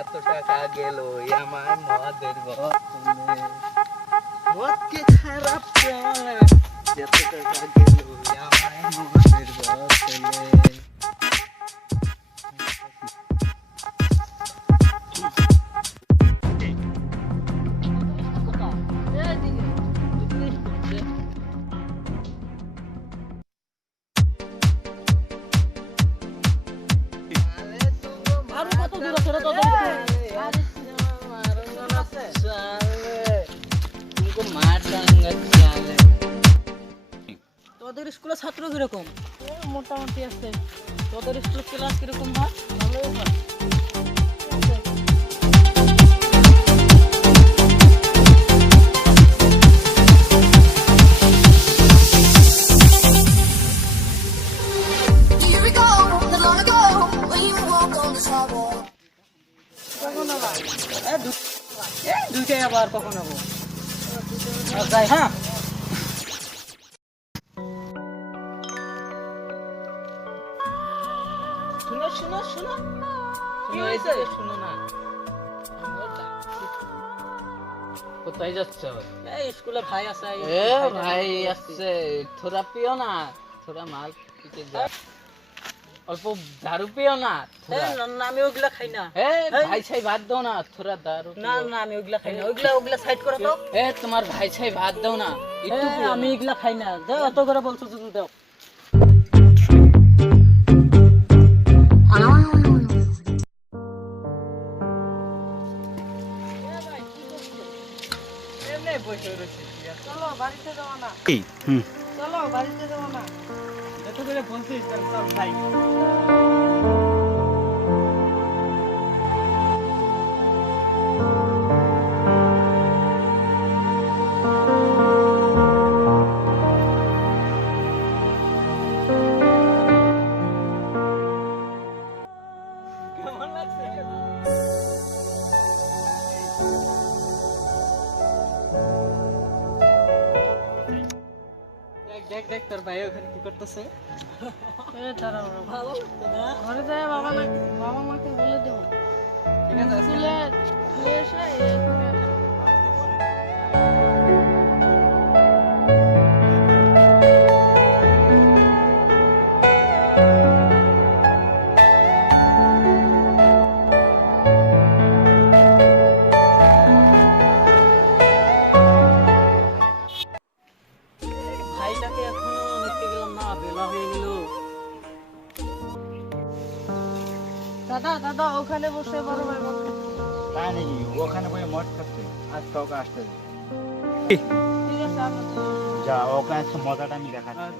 এত টাকা গেল আমার মদের বোতলে মদ কি খারাপ চলে এত টাকা গেল আমার মদের বোতলে তোদের স্কুলে ছাত্র কিরকম? মোটামুটি আছে। তোদের স্কুল ক্লাস কিরকম হয়? ভালোই হয়। দুইটাই আবার কখন হবো? যাই হ্যাঁ। শুনো শুনো শুনো শুনো না, কোথায় যাচ্ছ? এই স্কুলে ভাই আছে। ভাই আসছে, থোড়া পিও না, থোড়া মাল পিকে যা, অল্প দারু পিও না। না আমি ওগুলা খাই না। ভাই ছাই ভাত দাও না, থোড়া দারু। না না আমি ওগুলা খাই না, ওগুলা সাইড করো তো। তোমার ভাই ছাই ভাত দাও না, একটু আমি এগুলা খাই না। দাও, এত করে বলছো যদি দাও। চলো বাড়িতে যাও না। চলো বাড়িতে যাও না। এত করে বলছিস চল ভাই। কেমন লাগছে? দেখ দেখ তোর ভাই ওখানে কি করতেছে। ঘরে যায় বাবা মাকে বলে দেবো। ঠিক আছে স্কুলে এসে ভাইটাকে এখনো দেখতে গেলাম না, বেলা হয়ে গেল। দাদা দাদা ওখানে বসে বড় ভাই মদ খাচ্ছে। তাই নাকি? ওখানে বসে মদ খাচ্ছে, আজ কাউকে আসতে ঠিক আছে যা, ওখানে মজাটা আমি দেখাচ্ছি।